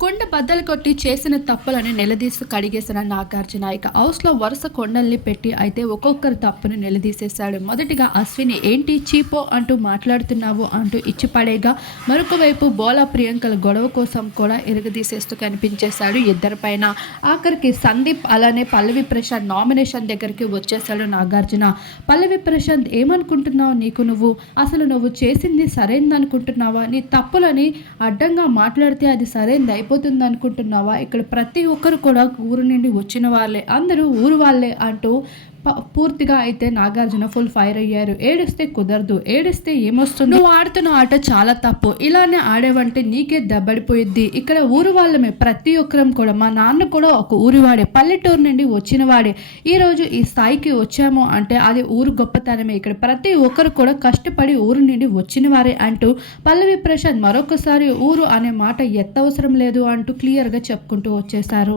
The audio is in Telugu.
కొండ బద్దలు కొట్టి చేసిన తప్పులని నిలదీసి కడిగేసిన నాగార్జున ఇక హౌస్లో వరుస కొండల్ని పెట్టి అయితే ఒక్కొక్కరు తప్పుని నిలదీసేశాడు. మొదటిగా అశ్విని ఏంటి చీపో అంటూ మాట్లాడుతున్నావు అంటూ ఇచ్చిపడేగా మరొకవైపు మరొక వైపు బోలా ప్రియాంకల గొడవ కోసం కూడా ఎరగదీసేస్తూ కనిపించేశాడు ఇద్దరిపైన. ఆఖరికి సందీప్ అలానే పల్లవి ప్రశాంత్ నామినేషన్ దగ్గరికి వచ్చేసాడు నాగార్జున. పల్లవి ప్రశాంత్ ఏమనుకుంటున్నావు నీకు నువ్వు? అసలు నువ్వు చేసింది సరైందనుకుంటున్నావా? నీ తప్పులని అడ్డంగా మాట్లాడితే అది సరైంది? అయిపోతుంది అనుకుంటున్నావా? ఇక్కడ ప్రతి ఒక్కరు కూడా ఊరు నుండి వచ్చిన వాళ్ళే. అందరూ ఊరు వాళ్ళే అంటూ పూర్తిగా అయితే నాగార్జున ఫుల్ ఫైర్ అయ్యారు. ఏడిస్తే కుదరదు ఏడిస్తే ఏమొస్తుంది? నువ్వు ఆడుతున్న ఆట చాలా తప్పు. ఇలానే ఆడేవంటే నీకే దెబ్బడిపోయిద్ది. ఇక్కడ ఊరు వాళ్ళమే ప్రతి ఒక్కరం కూడా. మా నాన్న కూడా ఒక ఊరివాడే పల్లెటూరు నుండి వచ్చిన వాడే ఈ ఈ స్థాయికి వచ్చాము అంటే అది ఊరు గొప్పతనమే. ఇక్కడ ప్రతి ఒక్కరు కూడా కష్టపడి ఊరు నుండి వచ్చిన వారే అంటూ పల్లవి ప్రసాద్ మరొకసారి ఊరు అనే మాట ఎత్తవసరం లేదు అంటూ క్లియర్గా చెప్పుకుంటూ వచ్చేశారు.